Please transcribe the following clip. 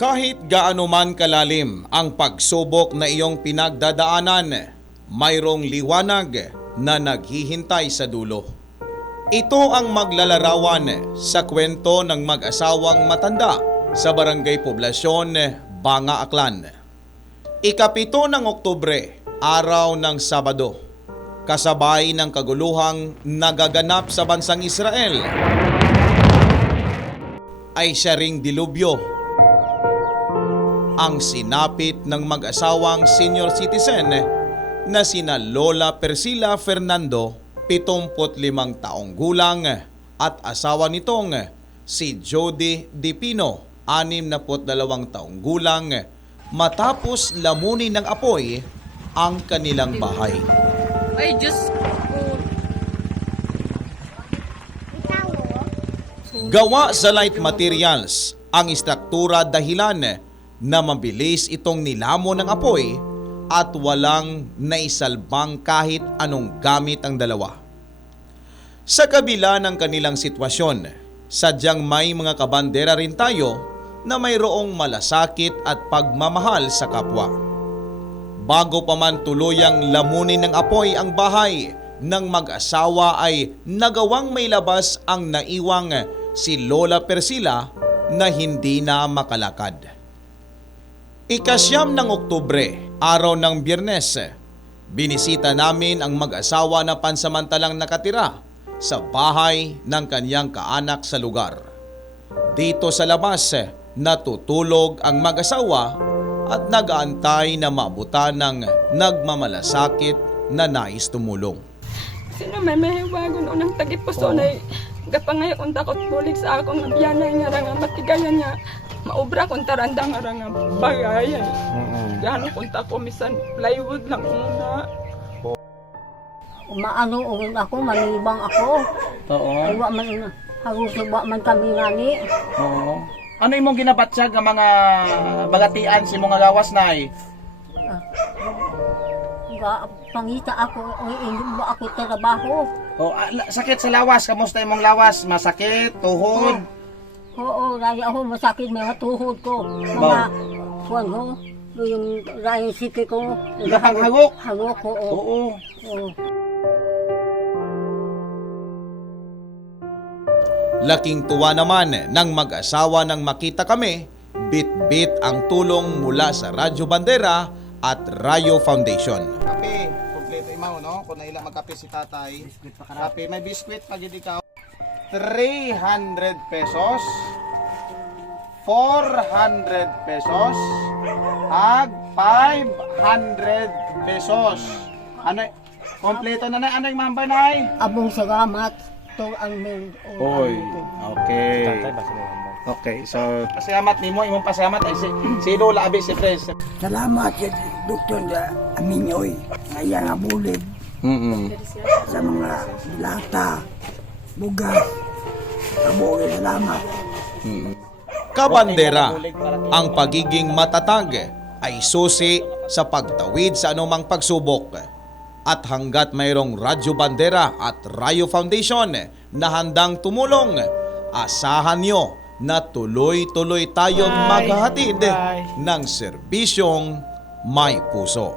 Kahit gaano man kalalim ang pagsubok na iyong pinagdadaanan, mayroong liwanag na naghihintay sa dulo. Ito ang maglalarawan sa kwento ng mag-asawang matanda sa Barangay Poblasyon, Banga, Aklan. Ika-7 ng Oktubre, araw ng Sabado, kasabay ng kaguluhang nagaganap sa bansang Israel, ay siya ring dilubyo ang sinapit ng mag-asawang senior citizen na sina Lola Persila Fernando, 75 taong gulang, at asawa nitong si Jody Dipino, 62 taong gulang, matapos lamunin ng apoy ang kanilang bahay. Ay, Diyos ko. Gawa sa light materials ang istruktura dahilan na mabilis itong nilamon ng apoy at walang naisalbang kahit anong gamit ang dalawa. Sa kabila ng kanilang sitwasyon, sadyang may mga kabandera rin tayo na mayroong malasakit at pagmamahal sa kapwa. Bago pa man tuluyang lamunin ng apoy ang bahay ng mag-asawa ay nagawang may labas ang naiwang si Lola Persila na hindi na makalakad. Ika-9 ng Oktubre, araw ng Biyernes, binisita namin ang mag-asawa na pansamantalang nakatira sa bahay ng kanyang kaanak sa lugar. Dito sa labas, natutulog ang mag-asawa at nag-aantay na maabutan ng nagmamalasakit na nais tumulong. Sino may mahiwagon unang tagipuso na gapangay kung takot bulig sa akong nabiyanay nga nga matigayan niya. Maubra kung tarandang nga nga bagay. Gano'n kung tako misan plywood lang una. Maano ulit ako, malibang ako. Oo. Iwa man, hagusiwa man kami ngani. Oo. Ano imong ginabatsag ang mga bagatian si mga gawas nay? Pangita ako, hindi ba ako trabaho? O sakit sa lawas, kamusta imong lawas? Masakit, tuhod? Oo, raya ako masakit mga tuhod ko. Mga kuwan ko, yung raya sipi ko. Hagok? Hagok ko, oo. Oo. Laking tuwa naman ng mag-asawa nang makita kami, bit-bit ang tulong mula sa Radyo Bandera at Rayo Foundation. Kape, kompleto imaw no? Kung naila magkape si tatay. Kape, may biskwit pag hindi ka. 300 pesos. 400 pesos. Ag 500 pesos. Ano, kompleto na na. Ano yung mambay na ay? Abong salamat. Ito ang may... Oy, okay. Okay, so pasalamat nimo, imong pasalamat ay si Lola Abi si Pres. Salamat sa Dr. Aminyoy nga nga bulig sa mga lata, bugas. Mabuhay, salamat. Kabandera, ang pagiging matatag ay susi sa pagtawid sa anumang pagsubok. At hanggat mayroong Radyo Bandera at Rayo Foundation na handang tumulong, asahan nyo na tuloy-tuloy tayong maghahatid ng serbisyong may puso.